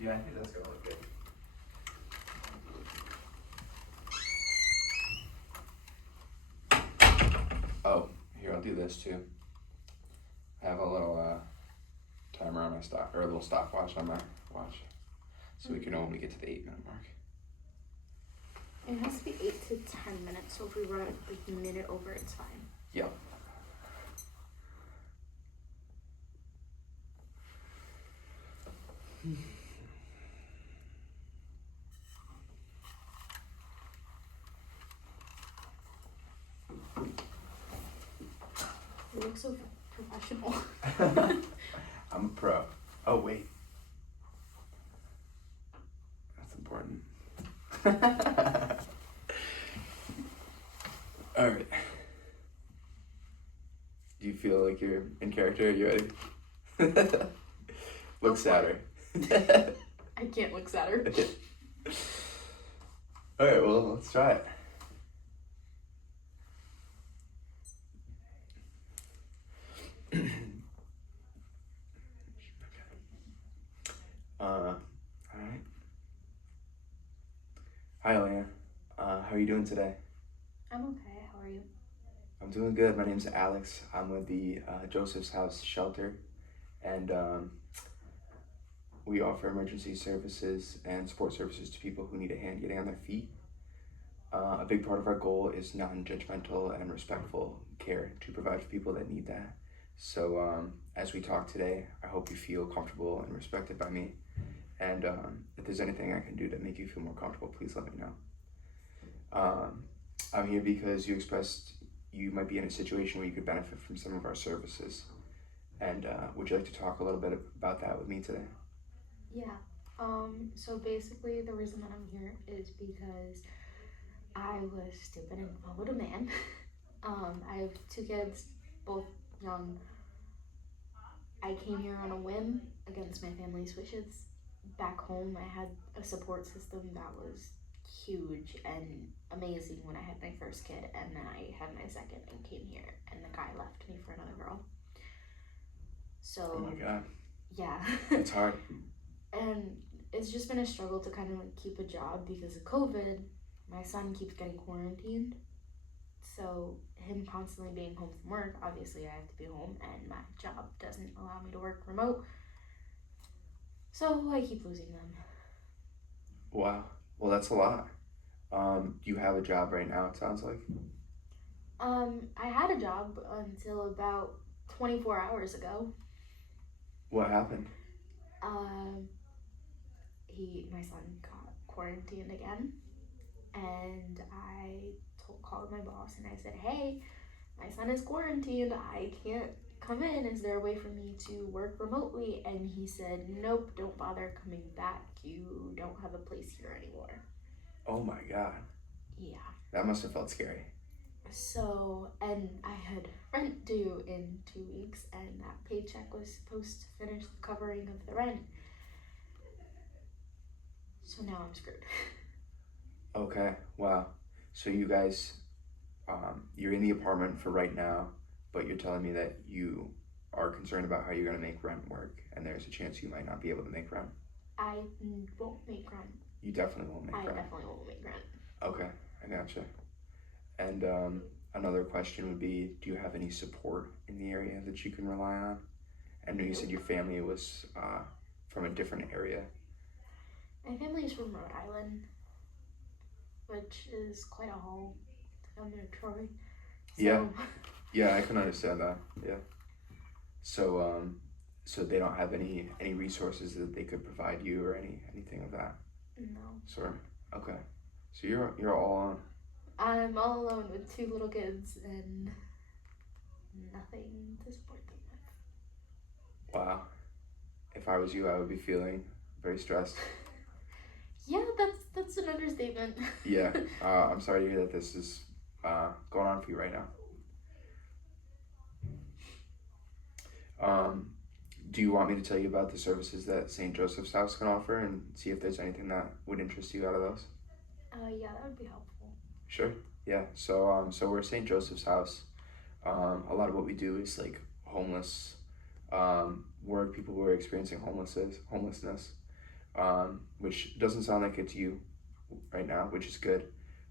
Yeah, I think that's gonna look good. Oh, here, I'll do this too. I have a little timer on my a little stopwatch on my watch, so we can know when we get to the 8-minute mark. It has to be 8 to 10 minutes, so if we run like a minute over, it's fine. Yep. You look so professional. I'm a pro. Oh, wait. That's important. All right. Do you feel like you're in character? Are you ready? Look sadder. I can't look sadder. All right, well, let's try it. All right. Hi, Elaina. How are you doing today? I'm okay. How are you? I'm doing good. My name's Alex. I'm with the Joseph's House Shelter, and we offer emergency services and support services to people who need a hand getting on their feet. A big part of our goal is non-judgmental and respectful care to provide for people that need that. So as we talk today, I hope you feel comfortable and respected by me. And if there's anything I can do to make you feel more comfortable, please let me know. I'm here because you expressed you might be in a situation where you could benefit from some of our services. And would you like to talk a little bit about that with me today? Yeah. So basically the reason that I'm here is because I was stupid and followed a man. I have 2 kids, both young. I came here on a whim against my family's wishes. Back home, I had a support system that was huge and amazing when I had my first kid, and then I had my second and came here, and the guy left me for another girl. So, oh my God. Yeah. It's hard. And it's just been a struggle to kind of like keep a job because of COVID. My son keeps getting quarantined. So him constantly being home from work, obviously I have to be home, and my job doesn't allow me to work remote. So I keep losing them. Wow. Well, that's a lot. Do you have a job right now, it sounds like? I had a job until about 24 hours ago. What happened? My son got quarantined again, and I called my boss and I said, hey, my son is quarantined, I can't come in, is there a way for me to work remotely? And he said, nope, don't bother coming back, you don't have a place here anymore. Oh my God. Yeah. That must have felt scary. So, and I had rent due in 2 weeks, and that paycheck was supposed to finish the covering of the rent. So now I'm screwed. Okay, wow. So you guys, you're in the apartment for right now, but you're telling me that you are concerned about how you're gonna make rent work, and there's a chance you might not be able to make rent. I won't make rent. You definitely won't make rent. I definitely won't make rent. Okay, I gotcha. And another question would be, do you have any support in the area that you can rely on? I know you said your family was from a different area. My family is from Rhode Island, which is quite a haul to come to Troy. So, yeah, I can understand that. Yeah. So so they don't have any resources that they could provide you or anything of that. No. Sure. Okay. So you're all on. I'm all alone with 2 little kids and nothing to support them with. Wow. If I was you, I would be feeling very stressed. Yeah, that's an understatement. Yeah. I'm sorry to hear that this is going on for you right now. Do you want me to tell you about the services that St. Joseph's House can offer and see if there's anything that would interest you out of those? Yeah, that would be helpful. Sure. Yeah. So we're St. Joseph's House. A lot of what we do is like homeless work, people who are experiencing homelessness. which doesn't sound like it's you right now, which is good.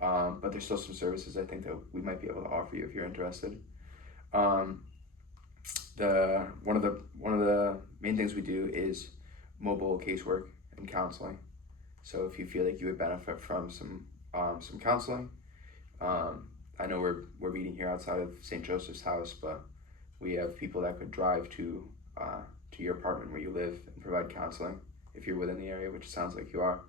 But there's still some services I think that we might be able to offer you if you're interested. Um, the one of the main things we do is mobile casework and counseling. So if you feel like you would benefit from some counseling, I know we're meeting here outside of St. Joseph's house, but we have people that could drive to your apartment where you live and provide counseling if you're within the area, which it sounds like you are.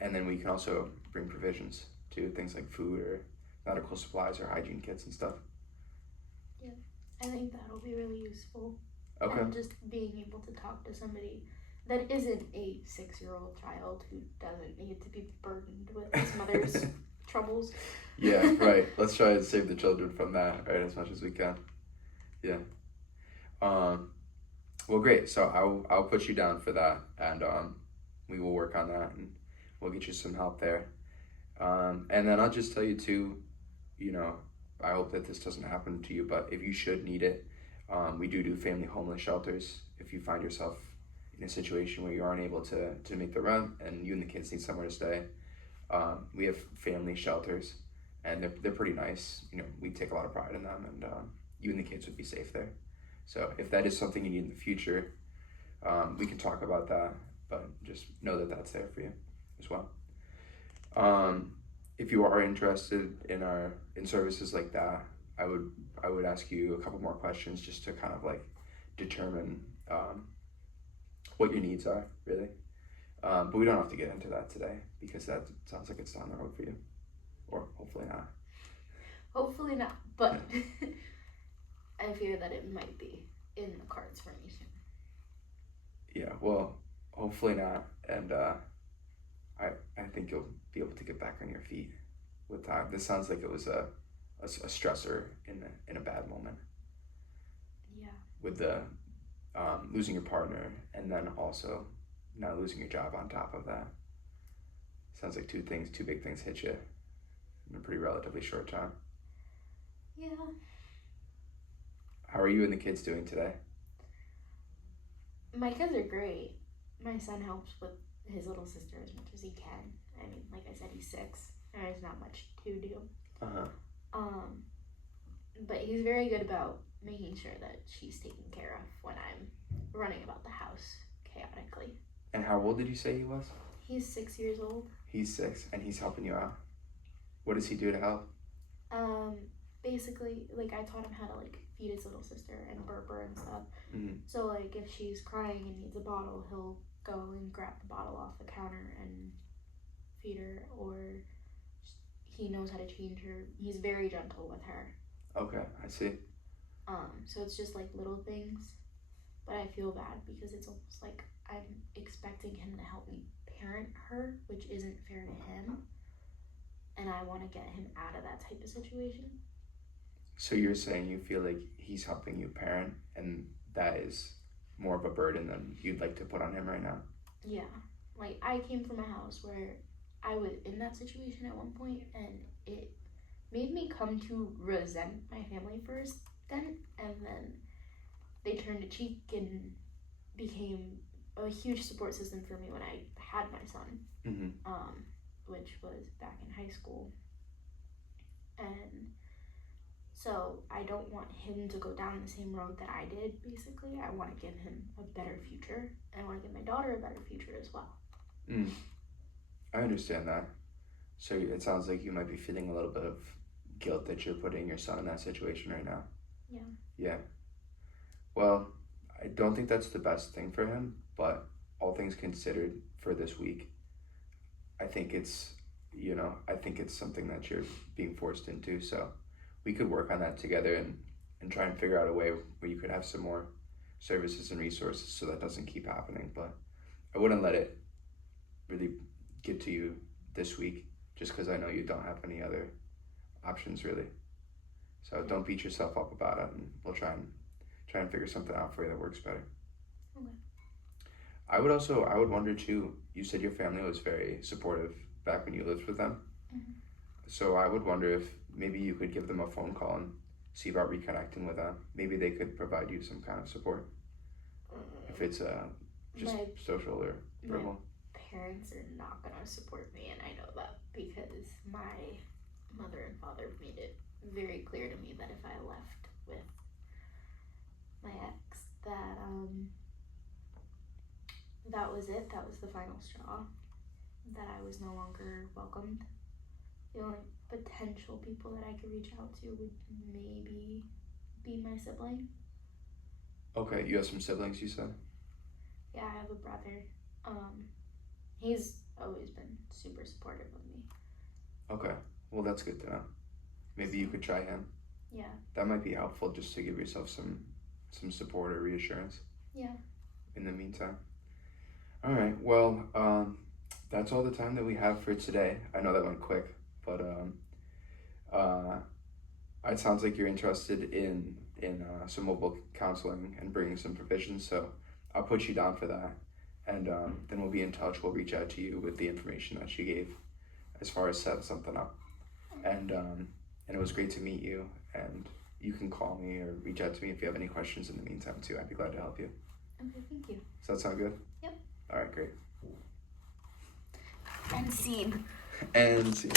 And then we can also bring provisions to things like food or medical supplies or hygiene kits and stuff. Yeah, I think that'll be really useful. Okay. And just being able to talk to somebody that isn't a 6-year-old child who doesn't need to be burdened with his mother's troubles. Yeah, right. Let's try to save the children from that, right, as much as we can. Yeah. Well, great. So I'll put you down for that, and we will work on that, and we'll get you some help there. And then I'll just tell you too, you know, I hope that this doesn't happen to you, but if you should need it, we do family homeless shelters. If you find yourself in a situation where you aren't able to make the rent and you and the kids need somewhere to stay, we have family shelters, and they're pretty nice. You know, we take a lot of pride in them, and you and the kids would be safe there. So if that is something you need in the future, we can talk about that, but just know that that's there for you as well. If you are interested in services like that, I would ask you a couple more questions just to kind of like determine what your needs are, really. But we don't have to get into that today because that sounds like it's down the road for you, or hopefully not. Hopefully not, but I fear that it might be in the cards for me soon. Yeah, well, hopefully not, and I think you'll be able to get back on your feet with time. This sounds like it was a stressor in a bad moment. Yeah. With the losing your partner and then also now losing your job on top of that. Sounds like two big things hit you in a pretty relatively short time. Yeah. How are you and the kids doing today? My kids are great. My son helps with his little sister as much as he can. I mean, like I said, he's 6, and there's not much to do. But he's very good about making sure that she's taken care of when I'm running about the house chaotically. And how old did you say he was? He's 6 years old. He's 6, and he's helping you out. What does he do to help? Basically, like I taught him how to like feed his little sister and burp her and stuff. Mm-hmm. So like if she's crying and needs a bottle, he'll go and grab the bottle off the counter and feed her, or he knows how to change her. He's very gentle with her. Okay, I see. So it's just like little things, but I feel bad because it's almost like I'm expecting him to help me parent her, which isn't fair to him, and I want to get him out of that type of situation. So you're saying you feel like he's helping you parent, and that is more of a burden than you'd like to put on him right now? Yeah, like I came from a house where I was in that situation at one point, and it made me come to resent my family first then, and then they turned a cheek and became a huge support system for me when I had my son. Mm-hmm. Which was back in high school. And so I don't want him to go down the same road that I did, basically. I want to give him a better future, and I want to give my daughter a better future as well. I understand that. So it sounds like you might be feeling a little bit of guilt that you're putting your son in that situation right now. Yeah. Yeah. Well, I don't think that's the best thing for him, but all things considered for this week, I think it's something that you're being forced into. So we could work on that together and try and figure out a way where you could have some more services and resources so that doesn't keep happening. But I wouldn't let it really get to you this week just because I know you don't have any other options really. So don't beat yourself up about it, and we'll try and figure something out for you that works better. Okay. I would wonder too, you said your family was very supportive back when you lived with them. Mm-hmm. So I would wonder if maybe you could give them a phone call and see about reconnecting with them. Maybe they could provide you some kind of support. If it's Just social or verbal? My parents are not going to support me, and I know that because my mother and father made it very clear to me that if I left with my ex, that was it. That was the final straw. That I was no longer welcomed. The only potential people that I could reach out to would maybe be my sibling. Okay, you have some siblings, you said? Yeah, I have a brother. He's always been super supportive of me. Okay, well that's good to know. Maybe you could try him. Yeah. That might be helpful just to give yourself some support or reassurance. Yeah. In the meantime. All right. Well, that's all the time that we have for today. I know that went quick, but it sounds like you're interested in some mobile counseling and bringing some provisions. So I'll put you down for that, and then we'll be in touch. We'll reach out to you with the information that she gave, as far as setting something up, and it was great to meet you. And you can call me or reach out to me if you have any questions in the meantime too. I'd be glad to help you. Okay, thank you. Does that sound good? Yep. All right, great. And scene. And scene.